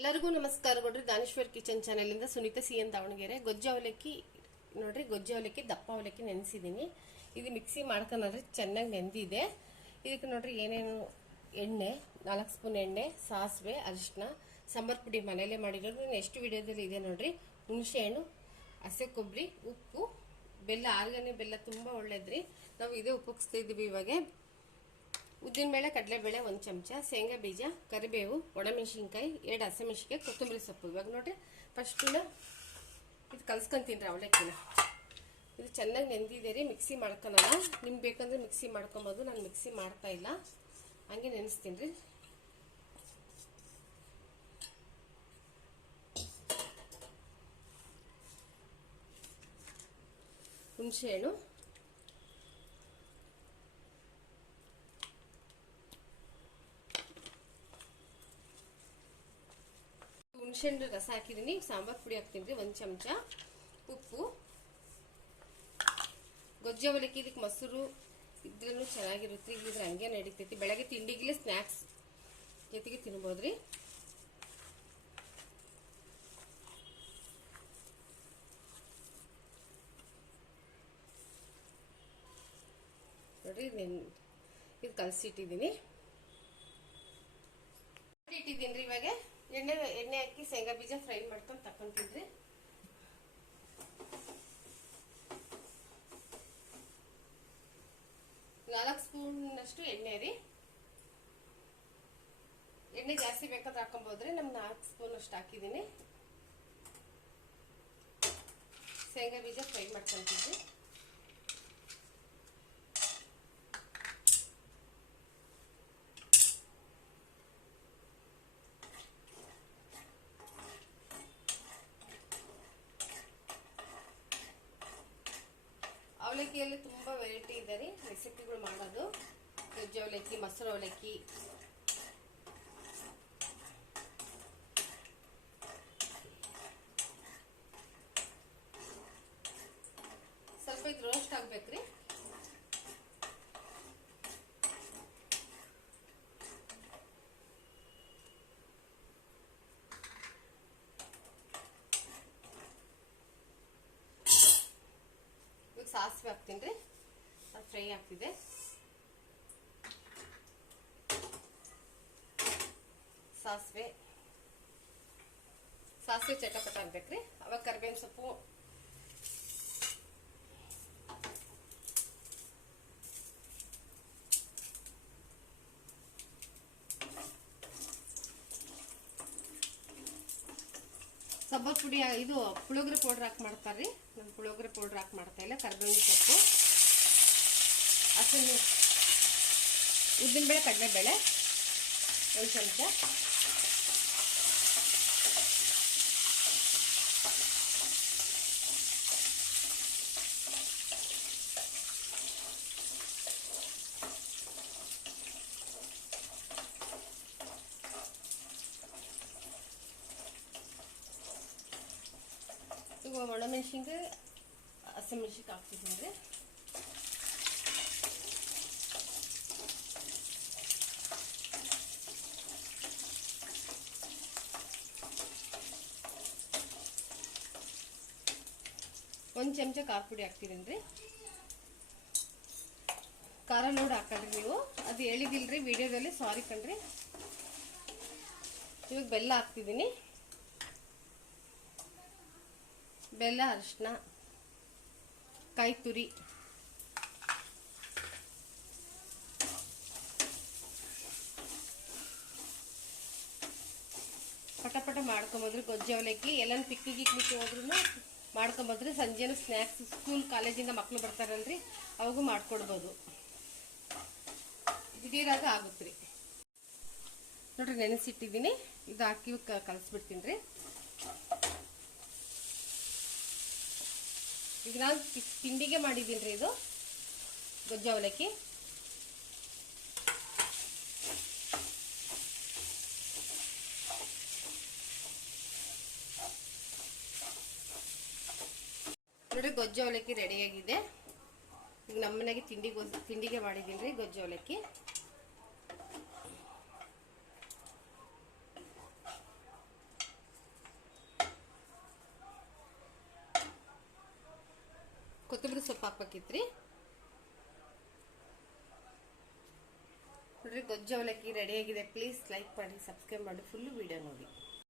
ಎಲ್ಲರಿಗೂ ನಮಸ್ಕಾರಗಳು. Daneshwar kitchen channel ಇಂದ ಸುನೀತಾ ಸಿಎನ್ ದಾವಣಗೆರೆ. ಗೊಜ್ಜು ಅವಲಕ್ಕಿ ನೋಡ್ರಿ, ಗೊಜ್ಜು ಅವಲಕ್ಕಿ ದಪ್ಪ ಅವಲಕ್ಕಿ ನೆನೆಸಿದ್ದೀನಿ. ಇದು ಮಿಕ್ಸಿ ಮಾಡ್ಕೊಂಡ್ರೆ ಚೆನ್ನಾಗಿ ನೆಂದಿದೆ. ಇದಕ್ಕೆ ನೋಡ್ರಿ ಏನೇನು ಎಣ್ಣೆ, 4 ಸ್ಪೂನ್ ಎಣ್ಣೆ, ಸಾಸಿವೆ, ಅರಿಶಿನ, ಸಾಂಬಾರ್ ಪುಡಿ ಮನೆಯಲ್ಲೇ ಮಾಡಿರೋದು. ನೆಕ್ಸ್ಟ್ ವಿಡಿಯೋದಲ್ಲಿ ಇದೆ ನೋಡ್ರಿ. ಹುಣಸೆ ಹಣ್ಣು, ಹಸೆ ಕೊಬ್ಬರಿ, ಉಪ್ಪು, ಬೆಲ್ಲ. ಆರ್ಗಾನಿಕ್ ಬೆಲ್ಲ ತುಂಬಾ ಒಳ್ಳೇದ್ರಿ. ನಾವು ಇದೇ ಉಪಯೋಗಿಸ್ತಾ ಇದೀವಿ ಇವಾಗ. ಉದ್ದಿನಬೇಳೆ, ಕಡಲೆಬೇಳೆ 1 ಚಮಚ, ಶೇಂಗಾ ಬೀಜ, ಕರಿಬೇವು, ಒಣಮೆಣಸಿನ್ಕಾಯಿ, 2 ಹಸಿಮೆಣಸಿನ್ಕಾಯಿ, ಕೊತ್ತಂಬರಿ ಸೊಪ್ಪು. ಇವಾಗ ನೋಡ್ರಿ ಫಸ್ಟು ಇದು ಕಲ್ಸ್ಕೊಂತೀನಿ ಅವಲಕ್ಕಿನ. ಇದು ಚೆನ್ನಾಗಿ ನೆಂದಿದೆ ರೀ. ಮಿಕ್ಸಿ ಮಾಡ್ಕೊಳ್ಳೋಣ. ನಿಮ್ಗೆ ಬೇಕಂದ್ರೆ ಮಿಕ್ಸಿ ಮಾಡ್ಕೊಬೋದು. ನಾನು ಮಿಕ್ಸಿ ಮಾಡ್ತಾ ಇಲ್ಲ, ಹಂಗೆ ನೆನೆಸ್ತೀನಿ ರೀ. ಹುಣಸೆ ಹಣ್ಣು, ಹುಣಸೆಹಣ್ಣು ರಸ ಹಾಕಿದ್ದೀನಿ. ಸಾಂಬಾರ್ ಪುಡಿ ಹಾಕ್ತೀನಿ ರೀ 1 ಚಮಚ, ಉಪ್ಪು. ಗೊಜ್ಜು ಅವಲಕ್ಕಿ ಇದಕ್ಕೆ ಮೊಸರು ಇದ್ರೂ ಚೆನ್ನಾಗಿರುತ್ತೆ. ಇಲ್ಲಿದ್ರೆ ಹಂಗೆ ನಡೀತೈತಿ. ಬೆಳಗ್ಗೆ ತಿಂಡಿಗೆ ಸ್ನ್ಯಾಕ್ಸ್ ಜೊತೆಗೆ ತಿನ್ಬೋದ್ರಿ. ನೋಡ್ರಿ ಇದು ಕಲಸಿಟ್ಟಿದ್ದೀನಿ. ಇಟ್ಟಿದ್ದೀನಿ ರೀ. ಇವಾಗ ಎಣ್ಣೆ ಹಾಕಿ ಶೇಂಗಾ ಬೀಜ ಫ್ರೈ ಮಾಡ್ಕೊಂಡು ತಕೊಂತೀನಿ. 4 ಸ್ಪೂನ್ ಅಷ್ಟು ಎಣ್ಣೆ ರೀ. ಎಣ್ಣೆ ಜಾಸ್ತಿ ಬೇಕಾದ್ರೆ ಹಾಕೊಂಬೋದ್ರಿ. ನಮ್ಗೆ 4 ಸ್ಪೂನ್ ಅಷ್ಟು ಹಾಕಿದ್ದೀನಿ. ಶೇಂಗಾ ಬೀಜ ಫ್ರೈ ಮಾಡ್ಕೊಂತಿದ್ವಿ. ಅವಲಕ್ಕಿಯಲ್ಲಿ ತುಂಬಾ ವೆರೈಟಿ ಇದೆ ರೀ ರೆಸಿಪಿಗಳು ಮಾಡೋದು. ಗೊಜ್ಜು ಅವಲಕ್ಕಿ, ಮೊಸರು ಅವಲಕ್ಕಿ, ಸ್ವಲ್ಪ ಇದು ರೋಸ್ಟ್ ಆಗ್ಬೇಕ್ರಿ. ಸಾಸಿವೆ ಹಾಕ್ತೀನಿ ರೀ. ಅದು ಫ್ರೈ ಆಗ್ತಿದೆ. ಸಾಸಿವೆ ಚಟಪಟ ಆಗ್ಬೇಕ್ರಿ. ಅವಾಗ ಕರಿಬೇವಿನ ಸೊಪ್ಪು, ಸಾಂಬಾರ್ ಪುಡಿ, ಇದು ಪುಳಿಯೋಗರೆ ಪೌಡರ್ ಹಾಕಿ ಮಾಡ್ತಾರ್ರಿ. ನಾನು ಪುಳಿಯೋಗರೆ ಪೌಡರ್ ಹಾಕಿ ಮಾಡ್ತಾ ಇಲ್ಲ. ಕರಿಬೇವಿನ ಸೊಪ್ಪು, ಹಸಿರು, ಉದ್ದಿನಬೇಳೆ, ಕಡಲೆಬೇಳೆ 1 ಚಮಚ, ಒಣಮೆಣಸಿನ್ಕಾಯಿ, ಹಸಿಮೆಣಸಿನ್ಕಾಯಿ ಹಾಕ್ತಿದ್ದೀನಿ ರೀ. ಒಂದು ಚಮಚ ಖಾರ ಪುಡಿ ಹಾಕ್ತಿದ್ದೀನಿ ರೀ. ಖಾರ ನೋಡಿ ಹಾಕಲ್ರಿ ನೀವು. ಅದು ಹೇಳಿದಿಲ್ರಿ ವಿಡಿಯೋದಲ್ಲಿ, ಸಾರಿ ಕಣ್ರಿ. ಇವಾಗ ಬೆಲ್ಲ ಹಾಕ್ತಿದ್ದೀನಿ. ಬೆಲ್ಲ, ಅರಿಶಿನ, ಕಾಯಿ ತುರಿ, ಪಟ ಮಾಡ್ಕೊಂಬೋದ್ರಿ. ಗೊಜ್ಜು ಅವಲಕ್ಕಿ ಎಲ್ಲಾನು ಪಿಕ್ನಿಕ್ ಹೋದ್ರೂ ಮಾಡ್ಕೊಂಬೋದ್ರಿ. ಸಂಜೆನೂ ಸ್ನ್ಯಾಕ್ಸ್, ಸ್ಕೂಲ್ ಕಾಲೇಜಿಂದ ಮಕ್ಳು ಬರ್ತಾರಲ್ರಿ, ಅವಾಗೂ ಮಾಡ್ಕೊಡ್ಬೋದು. ದಿಢೀರಾಗ ಆಗುತ್ರಿ. ನೋಡ್ರಿ ನೆನೆಸಿಟ್ಟಿದ್ದೀನಿ. ಇದು ಹಾಕಿ ಕಲಸ್ಬಿಡ್ತೀನಿ ರೀ. ಈಗ ನಾನು ತಿಂಡಿಗೆ ಮಾಡಿದ್ದೀನಿ ರೀ ಇದು ಗೊಜ್ಜು ಅವಲಕ್ಕಿ. ನೋಡ್ರಿ ಗೊಜ್ಜು ಅವಲಕ್ಕಿ ರೆಡಿಯಾಗಿದೆ. ಈಗ ನಮ್ಮನೆಗೆ ತಿಂಡಿಗೆ ಮಾಡಿದ್ದೀನಿ ರೀ ಗೊಜ್ಜು ಅವಲಕ್ಕಿ. ಕೊತ್ತಂಬರಿ ಸೊಪ್ಪು ಹಾಕ್ಬೇಕಿತ್ರಿ. ನೋಡ್ರಿ ಗೊಜ್ಜು ಅವಲಕ್ಕಿ ರೆಡಿಯಾಗಿದೆ. ಪ್ಲೀಸ್ ಲೈಕ್ ಮಾಡಿ, ಸಬ್ಸ್ಕ್ರೈಬ್ ಮಾಡಿ, ಫುಲ್ಲು ವಿಡಿಯೋ ನೋಡಿ.